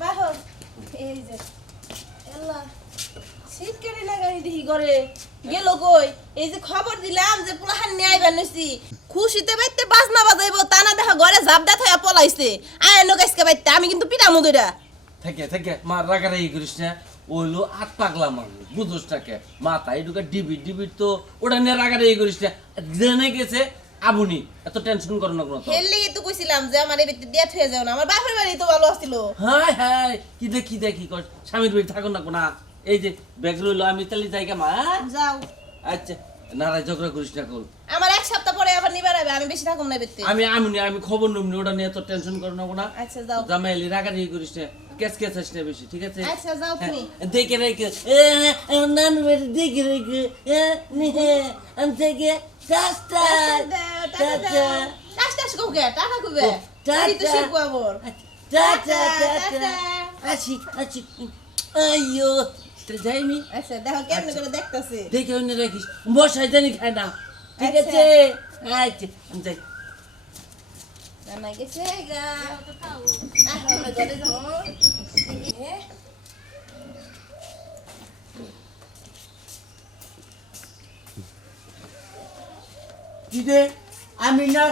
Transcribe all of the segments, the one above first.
বাহো, এই যে আল্লাহ শীত কেটে না গাড়ি দেখি করে গেল কই? এই যে খবর দিলাম যে পুলাহান ন্যায় বানিয়েছি খুশিতে বাইতে বাজনা বাজাইব, তা না দেখা ঘরে জাবদা থয়া পলাইছে। আয় নগাইসকে বাইতে, আমি কিন্তু পিটা মুদুরা থেকে থেকে, মা রাগারাগি করিস না। ওইলো আট পাগলা মানুষ, বুঝোস টাকে মাথা এটুকা ডিবি ডিবি তো, ওটা নিয়ে রাগারাগি করিস না। জেনে গেছে আবুনি এত টেনশন করো না কোনো হেললে তো কইছিলাম যে আমার বেতে দিয়ে থয়ে যাও না আমার বাপের বাড়ি তো ভালো আসছিল হাই হাই কি দেখি দেখি কর স্বামীর বাড়ি থাকো না কোনা। এই যে ব্যাগ লইলো আমি তাহলে জায়গা মা? যাও। আচ্ছা নারায় ঝগড়া করিস না কল আমার এক সপ্তাহ পরে আবার নিবার হবে আমি বেশি থাকুম না বেতে আমি আমুনি আমি খবর নমনি ওটা নিয়ে তো টেনশন করো না কোনা। আচ্ছা যাও। জামাইলি রাগারাগি করিস না কেস কেস আসিস না বেশি ঠিক আছে? আচ্ছা যাও তুমি। হ্যাঁ, দেখে রেখে নান বের দেখে রেখে থেকে টাটা টাটা টাস কবে টাটা কবে টাটা। তো শিখব আবার টাটা টাটা। টাটা আসি আসি আইয়ো তো যাইনি আচ্ছা দেখো কেমনে করে দেখতাছে দেখে অন্য রাখিস বসাই জানি খাই না ঠিক। আছে আচ্ছা আমি যাই জানা গেছে গা এখন ঘরে যাব কিরে আমি না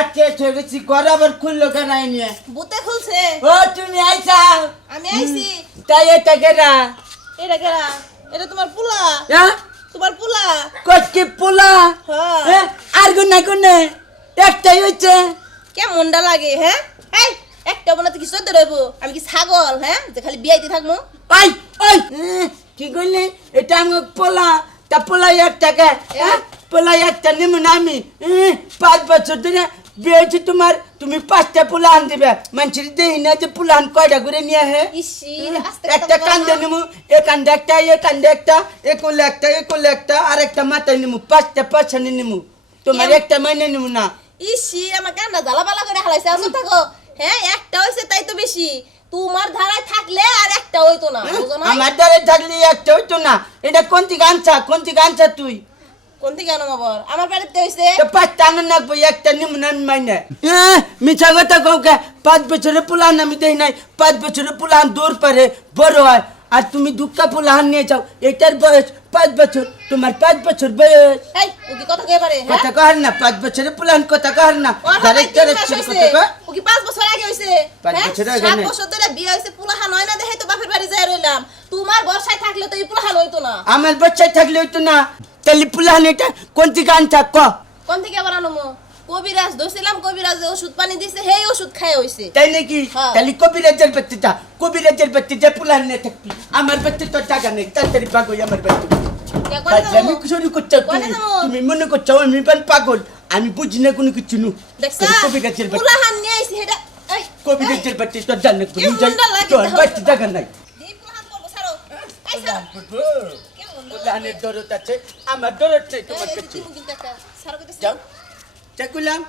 আটকে হয়ে গেছি ঘর আবার খুললো কেন নিয়ে? বুতে খুলছে। ও তুমি আইসা আমি আইছি। তাই এটা কেনা এটা কেরা এটা তোমার পোলা। হ্যাঁ তোমার পোলা। কচকি পোলা? হ্যাঁ। আর গুনে গুনে একটাই হচ্ছে কেমনটা লাগে হ্যাঁ? এই একটা বোনাতে কি সদ্য রইব? আমি কি ছাগল হ্যাঁ? যে খালি বিয়াইতে থাকব ওই ওই কি করলি এটা আমার পোলা। তা পোলা এক টাকা হ্যাঁ? পোলা একটা নেব না আমি পাঁচ বছর ধরে বিয়ে তোমার তুমি পাঁচটা পোলা আন দিবে। মানুষের দেই না যে পোলা আন কয়টা করে নিয়ে হে একটা কান্দে নিমু এ কান্দে একটা এ কান্দে একটা এ কোলে একটা এ কোলে একটা আর একটা মাথায় নিমু পাঁচটা পাঁচানে নিমু। তোমার একটা মাইনে নিমু না। ইসি আমার কান্না জ্বালা পালা করে হালাইছে আসো থাকো। হ্যাঁ একটা হইছে তাই তো বেশি। তোমার ধারায় থাকলে আর একটা হইতো না আমার দ্বারে থাকলে একটা হইতো না। এটা কোন থেকে আনছা কোন থেকে আনছা তুই? কোন থেকে আনো আবার আমার বাড়িতে হইছে। তো পাঁচটা আনন্দ নাকবো একটা নিমু না মাইনে। মিছা কথা কৌকে পাঁচ বছরের পুলান আমি দেই নাই। পাঁচ বছরের পুলান দূর পারে বড় হয়। আর তুমি দুঃখা পুলান নিয়ে যাও এটার বয়স পাঁচ বছর। তোমার পাঁচ বছর বয়স। এই ও কি কথা কয়ে পারে হ্যাঁ? কথা কর না পাঁচ বছরের প্ল্যান কথা কর না। ওর হাতে ডাইরেক্ট তিন ডাইরেক্ট মাস কথা হইছে। ও কি পাঁচ বছর আগে হইছে? পাঁচ হ্যাঁ? বছর আগে সাত নেই। বছর ধরে বিয়ে হইছে পুলাহান না দেখে তো বাপের বাড়ি যায় রইলাম। তোমার বর্ষায় থাকলে তো এই পুলাহান হইতো না। আমার বাচ্চায় থাকলে হইতো না। তাহলে প্ল্যান এটা কোন থেকে? আনছা ক কোন থেকে আবার আনো মো? কবিরাজ ধরছিলাম কবিরাজ ওষুধ পানি দিছে সেই ওষুধ খায় হইছে। তাই নাকি? হ্যাঁ। তাহলে কবিরাজের বাচ্চাটা কবিরাজের বাচ্চাটা প্ল্যান নিয়ে থাকবি। আমার বাচ্চা তো টাকা নেই তাড়াতাড়ি পাগল আমার বাচ্চা আমি শুরু করছ তুমি তুমি মনে করছ আমি পান পাগল? আমি বুঝি না কোনো কিছু নু। কবিরাজের বাচ্চা পুলাহান কবিরাজের বাচ্চা তো জানে তোর বাচ্চা টাকা নাই। প্ল্যানের দরদ আছে আমার দরদ নেই তোমার কাছে যাও। চাকুলাম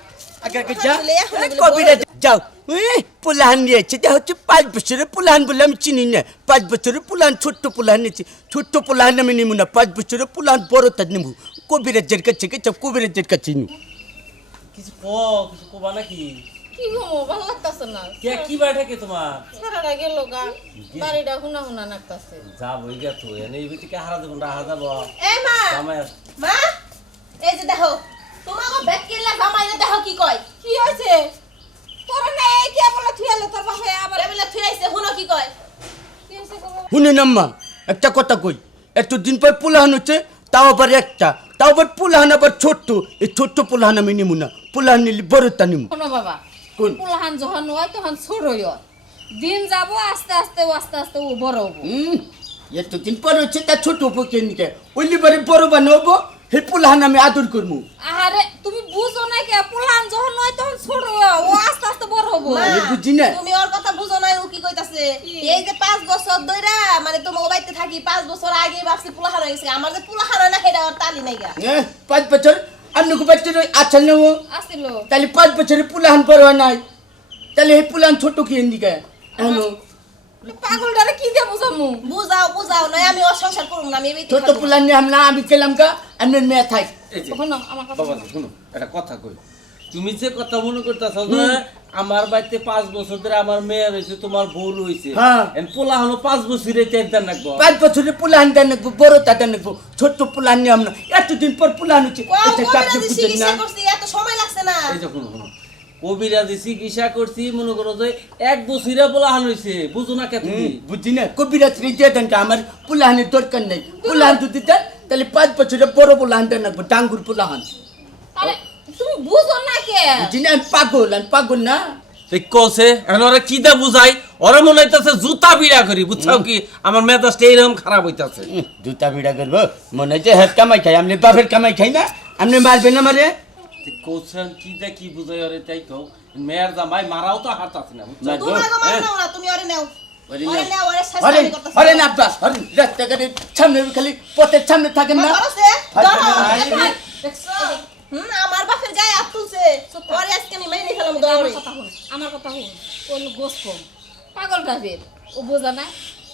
আগে আগে এখন যা বলে, কবিরা যাও। উই, পুলাহান নিয়েছে এটা হচ্ছে পাঁচ বছরের পুলাহান বলে আমি চিনি না। পাঁচ বছরের পুলাহান ছোট্ট পুলাহান নিয়েছি। ছোট্ট পুলাহান আমি নিমু না পাঁচ বছরের পুলাহান বড়টা নিমু। কবিরাজের কাছে গেছে কবিরাজের কাছে নিমু। কিছু কিছু কবা নাকি? কি গো ভালো লাগতাছে না। কে কি বাড়ি থাকে তোমার? সারাটা গেল। গা বাড়িটা হুনা হুনা নাকতাছে। যাব এই গেছো এনে এই বিটিকে হারা দেবো না হারা যাব এই মা! জামাই আস- মা! এই যে দেখো তোমাকে ব্যাগ কিনলা জামাইলে দেখো কি কয়। কি হয়েছে? তোর না এই কে বলে থুয়ালে তোর বাপে আবার বলে বলে হুনো কি কয়। কি হয়েছে গো? শুনে নাম্মা একটা কথা কই। এতদিন পর পুলাহান হচ্ছে তাও আবার একটা তাও আবার পুলাহান আবার ছোট্ট। এই ছোট্ট পুলাহান আমি নিমু না পুলাহান নিলে বড়টা নিমু। বাবা কোন? পুলহান যখন হয় তখন ছোটই হয়। দিন যাব আস্তে আস্তে আস্তে আস্তে ও বড় হব। এতদিন পর হচ্ছে তা ছোট উপকে নিকে ওইলি বারে বড় বানাবো হে পুলাহান আমি আদর করব আরে তুমি বুঝো না কে? পুলহান যখন হয় তখন ছোট হয় ও আস্তে আস্তে বড় হব। আমি বুঝি না। তুমি ওর কথা বুঝো না ও কি কইতাছে? এই যে পাঁচ বছর ধইরা মানে তোমার বাড়িতে থাকি পাঁচ বছর আগে ভাবছি পুলাহার হয়ে গেছে আমার যে পুলাহার হয় না সেটা ওর তালি নাই গা। পাঁচ বছর? আপনি বাচ্চার আচ্ছা নেব। আসিল। তাহলে পাঁচ বছরের পুলাহান বড় হয় নাই। তাহলে এই পুলাহান ছোট কি এদিকে হ্যালো পাগলটারে কি দিয়ে বুঝামু? বুঝাও বুঝাও নয় আমি অসংসার করব করুম না আমি ছোট। পুলাহান নিয়ে আমরা আমি কেলাম কা আপনার মেয়ে থাই। এই যে শোনো আমার কথা বাবা শোনো। শুনো একটা কথা কই। তুমি যে কথা মনে করতেছ যে আমার বাড়িতে পাঁচ বছর ধরে আমার মেয়ে রয়েছে তোমার বউ রয়েছে। হ্যাঁ। পোলা হলো পাঁচ বছরে তেল রাখব পাঁচ বছরে পুলাহান দেন নাকবো বড় তাদের নাকবো ছোট্ট পুলাহান নিয়ে আমরা এতদিন পর না চিকিৎসা করছি এত সময় লাগছে না। এই যে শুনো শুনো। কবিরাজি চিকিৎসা করছি মনে করো যে এক বছরে পোলাহান হয়েছে বুঝো না বুঝি না। কবিরাজ দিয়ে দেন কা, আমার পুলাহানের দরকার নেই। পুলাহান যদি দেন তাহলে পাঁচ বছরে বড় পুলাহান দেন ডাঙ্গুর পুলাহান তুমি বুঝো না কে? বুঝি না আমি পাগল আমি পাগল না। ঠিক কছে এখন ওরা কি দা বুঝাই? ওরা মনে হইতাছে জুতা বিড়া করি বুঝছাও কি? আমার মেজাজটা এইরকম খারাপ হইতাছে। জুতা ভিড়া করব? মনে হচ্ছে হেড কামাই খাই আপনি বাপের কামাই খাই না? আপনি মারবেন না মারে কোছেন কি দা কি বুঝাই ওরে তাই কও। মেয়ের জামাই মারাও তো হাত আছে না বুঝছ তোমার গো হ্যাঁ। নাও না তুমি ওরে নাও। সামনে খালি পথের সামনে থাকেন না। হুম আমার বাপের গায়ে হাত তুলছে। ওরে আজকে আমি ফেলাম দৌড়ে কথা হল আমার কথা হল ওর গোস কম। পাগল টাইপের। ও বোঝা না।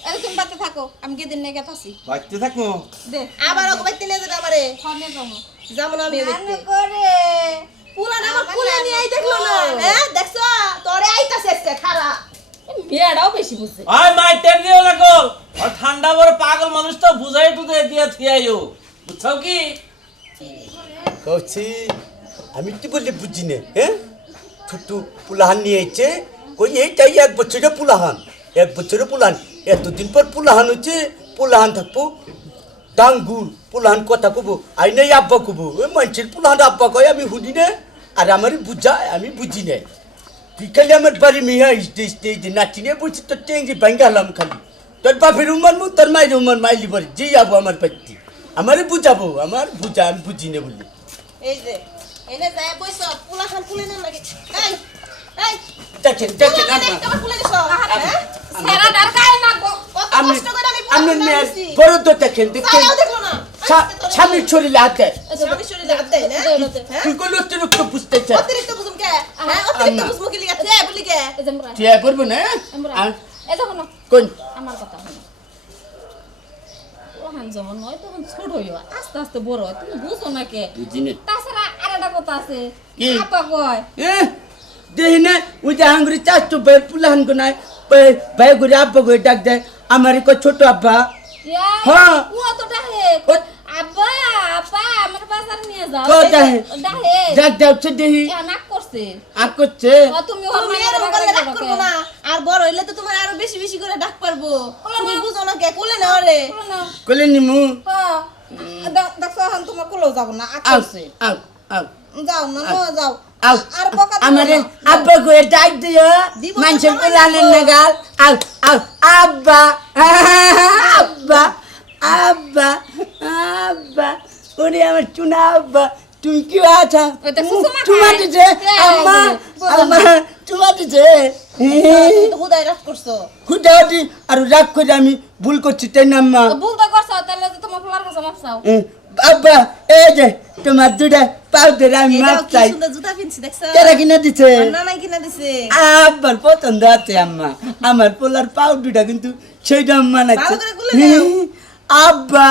আরে তুমি বাতে থাকো আমি গেদিন নেগে থাকি বাড়তে থাকো? দে। আবার ওকে বাইতে নিয়ে যাবে আমারে। ফোনে যাব। যেমন আমি দেখতে করে। আমার পুলা নিয়ে আই দেখল না। হ্যাঁ দেখছ? তোরে আইতাছে আজকে খারাপ বেশি বুঝছে। আয় মাই টেন দিও লাগো আর ঠান্ডা বড় পাগল মানুষ তো বুঝাই টুতে দিয়া থিয়াইও। বুঝছাও কি? কৌছি আমি কি বললি বুঝি না হ্যাঁ ছোট্ট পুলাহান নিয়ে এসছে কই এইটাই এক বছরে পুলাহান, এক বছরে পুলাহান, এতদিন পর পুলাহান হচ্ছে পুলাহান থাকব, ডাঙ্গুর পুলাহান কথা কব আই নাই আব্বা কব ওই মানুষের পুলাহান আব্বা কয়, আমি শুনি না, আর আমার বুঝায় আমি বুঝি না। খালি আমার বাড়ি মিয়া ইস্তে ইস্তে ইস্তে নাচি নিয়ে বলছি, তোর টেঙ্গি ভাঙ্গা হলাম খালি, তোর বাপের উমার মু তোর মায়ের উমার মাইলি বাড়ি যেই যাব আমার বাড়িতে, আমারে বুঝাবো, আমার বুঝা, আমি বুঝি না বলি এই যে এনে যায় বইছ? পুলা খান ফুলে নেন নাকি এই এই দেখেন দেখেন তোমার ফুলে দিছ হ্যাঁ? ডার গায়ে না গো কত আমি কষ্ট করে আমি পুলা আমি মেয়ের বড় তো দেখেন দেখেন। তাইও দেখল না। স্বা- স্বামীর শরীরে হাত দেয়। স্বামী শরীরে হাত দেয় না? হ্যাঁ? তুই কোনো অতিরিক্ত বুঝতে চাই অতিরিক্ত বুঝুম কে? হ্যাঁ অতিরিক্ত বুঝমু কি লিগা? বলি কে? তুই করব না? না কোন আমার কথা হলো যেমন নয় তখন ছোট হইও আস্তে আস্তে বড় হয়। তুমি বুঝো না কে তাছাড়া আর একটা কথা আছে? আপা কয় দেখি না ওই যে হাঙ্গুরি তো ভাই পুলাহান গো নাই ভাই ঘুরে আব্বা ডাক দেয় আমার ছোট আব্বা। হ্যাঁ। ও তো ও- আব্বা আপা আমার বাজার নিয়ে যাও। কো ডাহে ডাহে ডাক দেয় হচ্ছে দেহি নাক করছে। আর করছে? ও তুমি ওর তুমি মায়ের এরকম বাগানে করলে ডাক যাব না। আর বড় হইলে তো তোমার আরও বেশি বেশি করে ডাক পারব। তুমি বুঝো না কে? কোলে না ওরে বলো নিমু। হ্যাঁ। দেখো এখন তোমার কোলেও যাব না। আক করছে। আউ আউ। যাও না না যাও। আউ। আর বকা দিও আমারে আব্বা করে ডাক দিও। মানুষের সময় পুলাহানের দিব। নাগাল আউ আউ। আব্বা আব্বা। আব্বা আব্বা ওরে আমার চুনা আব্বা তুমি কি আছো? চুমা দিছে এই, আম্মা আম্মা চুমা দিছে আর রাগ করে আমি ভুল করছি তাই না আম্মা? ভুল তো করছ তাহলে তোমার ফুলার কাছে মাপ চাও। আব্বা এই যে তোমার দুটা পাও ধরে আমি মাপ চাই। কেরা কিনা দিছে? আব্বার পছন্দ আছে আম্মা। আমার পোলার পাউ দুটা কিন্তু সেইটা আম্মা। আব্বা